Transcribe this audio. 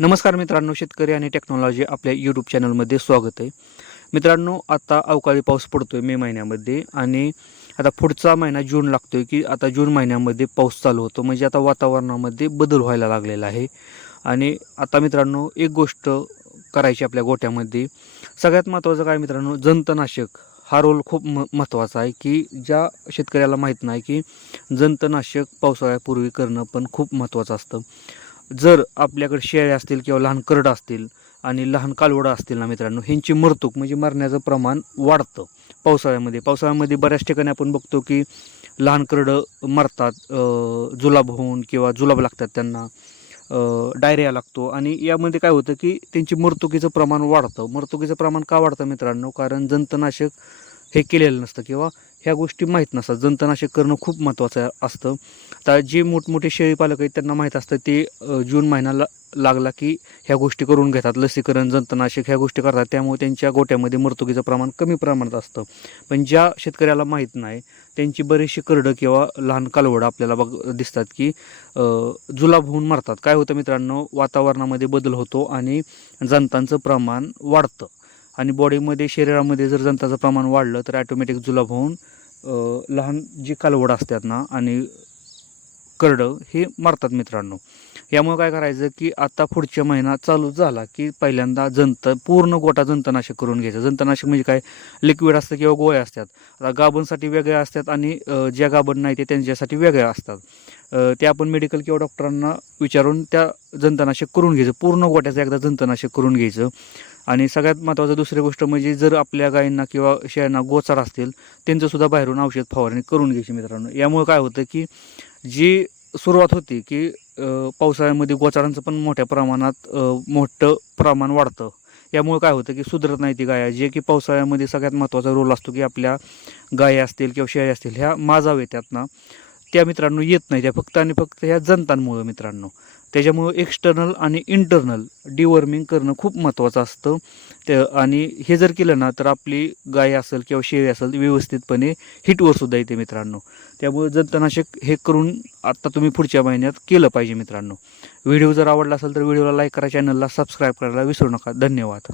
नमस्कार मित्रांनो शेतकरी आणि टेक्नॉलॉजी आपल्या यूट्यूब चॅनलमध्ये स्वागत आहे. मित्रांनो आता अवकाळी पाऊस पडतो आहे मे महिन्यामध्ये आणि आता पुढचा महिना जून लागतो आहे की आता जून महिन्यामध्ये पाऊस चालू होतो. म्हणजे आता वातावरणामध्ये बदल व्हायला लागलेला आहे. आणि आता मित्रांनो एक गोष्ट करायची आपल्या गोट्यामध्ये सगळ्यात महत्त्वाचं काय मित्रांनो जंतनाशक हा रोल खूप म महत्त्वाचा आहे की ज्या शेतकऱ्याला माहीत नाही की जंतनाशक पावसाळ्यापूर्वी करणं पण खूप महत्त्वाचं असतं. जर आपल्याकडे शेळ्या असतील किंवा लहान करडं असतील आणि लहान कालवडं असतील ना मित्रांनो ह्यांची मरतूक म्हणजे मरण्याचं प्रमाण वाढतं. पावसाळ्यामध्ये पावसाळ्यामध्ये बऱ्याच ठिकाणी आपण बघतो की लहान करडं मरतात जुलाब होऊन किंवा जुलाब लागतात त्यांना डायरिया लागतो. आणि यामध्ये काय होतं की त्यांची मरतुकीचं प्रमाण वाढतं. मरतुकीचं प्रमाण का वाढतं मित्रांनो? कारण जंतनाशक हे केलेलं नसतं किंवा ह्या गोष्टी माहीत नसतात. जंतनाशक करणं खूप महत्त्वाचं असतं. आता जे मोठमोठे शेळी पालक आहेत त्यांना माहीत असतं ते जून महिन्याला लागला की ह्या गोष्टी करून घेतात. लसीकरण जंतनाशक ह्या गोष्टी करतात. त्यामुळे त्यांच्या गोट्यामध्ये मर्तुकीचं प्रमाण कमी प्रमाणात असतं. पण ज्या शेतकऱ्याला माहीत नाही त्यांची बरीचशी करडं किंवा लहान कालवडं आपल्याला बघ दिसतात की जुलाब होऊन मरतात. काय होतं मित्रांनो? वातावरणामध्ये बदल होतो आणि जंतांचं प्रमाण वाढतं. आणि बॉडीमध्ये शरीरामध्ये जर जंताचं प्रमाण वाढलं तर ॲटोमॅटिक जुलाब होऊन लहान जी कालवड असतात ना आणि करडं हे मारतात मित्रांनो. यामुळे काय करायचं की आता पुढच्या महिना चालू झाला की पहिल्यांदा जंत पूर्ण गोटा जंतनाशक करून घ्यायचं. जंतनाशक म्हणजे काय? लिक्विड असतं किंवा गोळ्या असतात. आता गाभणसाठी वेगळ्या असतात आणि ज्या गाभण नाही ते त्यांच्यासाठी वेगळ्या असतात. ते आपण मेडिकल किंवा डॉक्टरांना विचारून त्या जंतनाशक करून घ्यायचं. पूर्ण गोट्याचं एकदा जंतनाशक करून घ्यायचं. आणि सगळ्यात महत्त्वाचं दुसरी गोष्ट म्हणजे जर आपल्या गायींना किंवा शेळ्यांना गोचार असतील त्यांचंसुद्धा बाहेरून औषध फवारणी करून घ्यायची मित्रांनो. यामुळे काय होतं की जी सुरुवात होती की पावसाळ्यामध्ये गोचारांचं पण मोठ्या प्रमाणात मोठं प्रमाण वाढतं. यामुळे काय होतं की सुधरत नाही ती गाया. जे की पावसाळ्यामध्ये सगळ्यात महत्त्वाचा रोल असतो की आपल्या गायी असतील किंवा शेळ्या असतील ह्या माजाव येतात ना. त्या मित्रांनो येत नाही. त्या फक्त आणि फक्त ह्या जंतांमुळं मित्रांनो. त्याच्यामुळं एक्स्टर्नल आणि इंटरनल डिवर्मिंग करणं खूप महत्त्वाचं असतं. ते आणि हे जर केलं ना तर आपली गाय असेल किंवा शेळी असेल व्यवस्थितपणे हिटवर सुद्धा येते मित्रांनो. त्यामुळे जंतनाशक हे करून आत्ता तुम्ही पुढच्या महिन्यात केलं पाहिजे मित्रांनो. व्हिडिओ जर आवडला असेल तर व्हिडिओला लाईक करा चॅनलला सबस्क्राईब करायला विसरू नका. धन्यवाद.